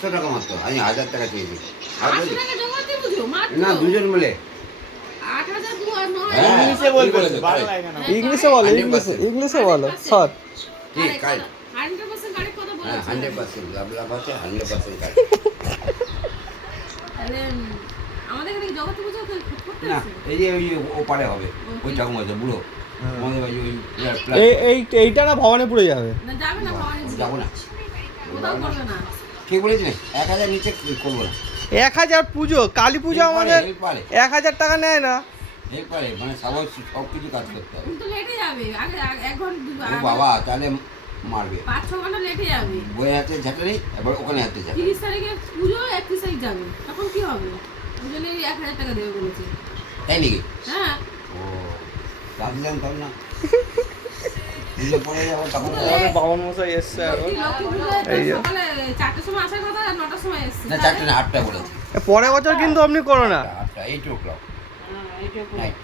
500 টাকা মাত্র, আমি 1000 টাকা চেয়েছি। 800 টাকা জমাতে বুঝো মাত্র। না, দুজন মিলে। 8000 দু আর 9 হ্যাঁ, ইংলিশে বলবে, বলেছে, বাংলা এখানে। ইংলিশে বলো, 100% ইংলিশে বলো স্যার। ঠিক, কাজ। 100% গাড়ি কথা হ্যাঁ, বলেছে। 100% লাভ আছে, 100% কাজ। তাহলে আমাদের এখানে জগতে পুজো করতে না, আছে? এই যে ওই ওপারে হবে, ওই ঠাকুমা আছে, বুড়ো। আমাদের বাড়ি ওই এইটা না ভবানীপুরে যাবে। না যাবে না ভবানী পুজো। যাবো না। কোথাও করবে না। ঠিক বলেছি, 1000 নিচে করবো না। 1000 পুজো, কালী পুজো আমাদের হেল্প পারে, 1000 টাকা নেয় না। হেল্প পারে, মানে সব কিছু কাজ করতে হবে। কিন্তু লেটে যাবে। আগে 1 ঘন্টা ও বাবা, তাহলে মারবে। 5-6 ঘন্টা লেটে যাবে। বইয়ের হাতে ঝাঁটানি, এবার ওখানে হাতে যাবে। 30 তারিখে পুজো, 31 তারিখ যাবে। তখন কি হবে? ওই জন্য 1000 টাকা দেবে বলেছে। তাই নাকি? হ্যাঁ। ও, রাতে জানতাম না। পুজো পরে যাবো তখন। আমাদের বামন মশাই এসছে এখন। লক্ষ্মী পুজোয় তো এই যে। সকালে 4টার সময় আসার কথা, আর 9টার সময় এসছে। না, 4টে না, 8টা বলেছে। পরের বছর কিন্তু আপনি করো না। 8টা, 8 o'clock। এইটা নাইট,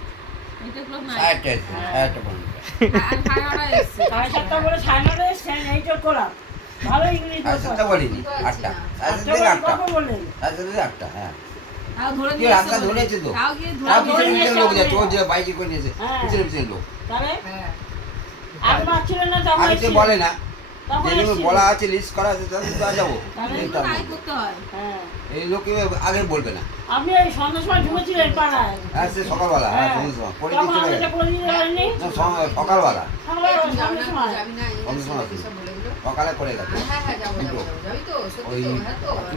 ক্লোক নাই। 8টা, 8টা পর্যন্ত। আর 9:30 এসছে। 7:30 করে 9:30 এসছেন, এইটা করা ভালো ইংলিশ আর 7টা বলিনি, 8টা। 8টা থেকে 8টা। কত বললেন? 8টা থেকে 8টা, হ্যাঁ। তাও ধরে কি নিয়ে রাস্তা এসছে ধরেছে তো? তাও গিয়ে তাও ধরে পিছনে নিয়ে পিছনে লোক যাচ্ছে, ও যে বাইকে করে নিয়েছে, হ্যাঁ। পিছনে লোক। তাহলে হ্যাঁ। আর মারছিলেন না তখন আগে তো এসেছিলেন। বলে না, তখন যেগুলো এসেছিলেন। বলা আছে, লিস্ট করা আছে, তাহলে তো যাবো। তাহলে এগুলো তাই করতে হয়। হ্যাঁ। এই লোকে আগে বলবে না। আপনি এই সন্ধ্যার সময় ঢুকেছিলেন পাড়ায়। হ্যাঁ, সে সকালবেলা, হ্যাঁ, হ্যাঁ। সন্ধ্যের সময়। পরে তখন চলে আমাদের গেছে। করে দিতে পারেননি। না, সকালবেলা, সন্ধ্যার সময়। সন্ধ্যের সময়। সকালে করে গেছে। হ্যাঁ হ্যাঁ যাবো যাবো যাবো যাবি তো সত্যি ওই তো হ্যাঁ তো